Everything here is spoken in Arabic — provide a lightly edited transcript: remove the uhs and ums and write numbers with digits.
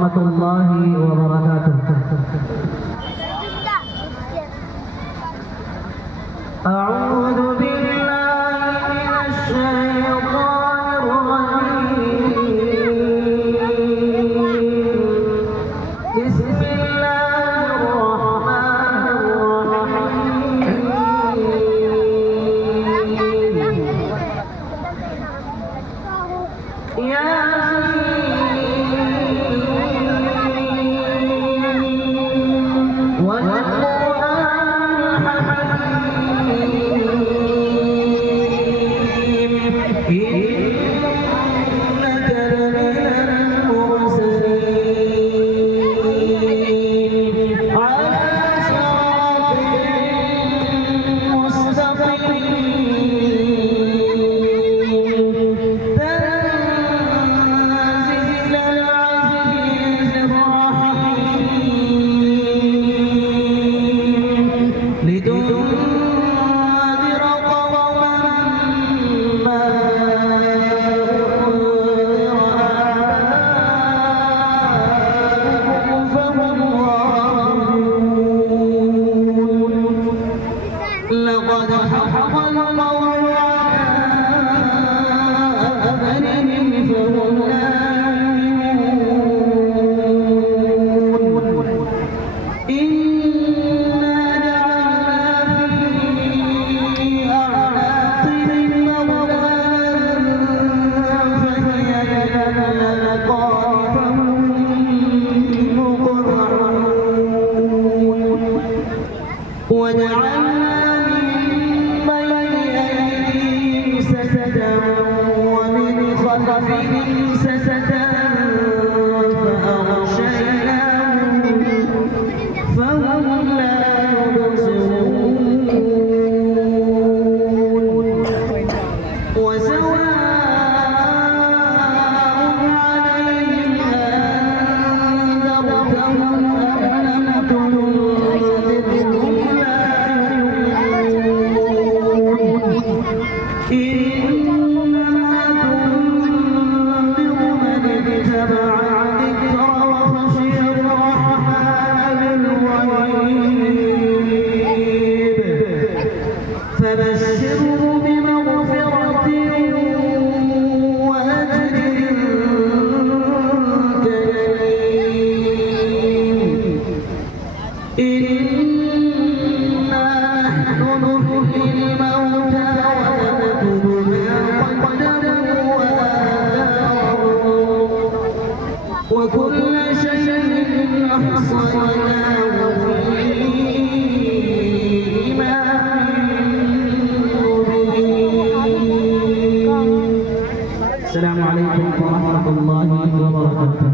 ورحمة الله وبركاته. أعوذ بالله من الشيطان الرجيم. بسم الله الرحمن الرحيم. لقد حق القول على أكثرهم فهم لا يؤمنون. إنا جعلنا في أعناقهم أغلالا فهي إلى الأذقان فهم مقمحون. وجعلنا ومن خلفهم سسدا فأغشيناهم فهم لا يبصرون. وسواء عليهم أنذرتهم أم لم تنذرهم لا يؤمنون. فبشره بمغفرة وأجر كريم. إنا نحن نحيي الموتى ونكتب ما قدموا وآثارهم وكل شيء أحصيناه في السلام عليكم ورحمة الله وبركاته.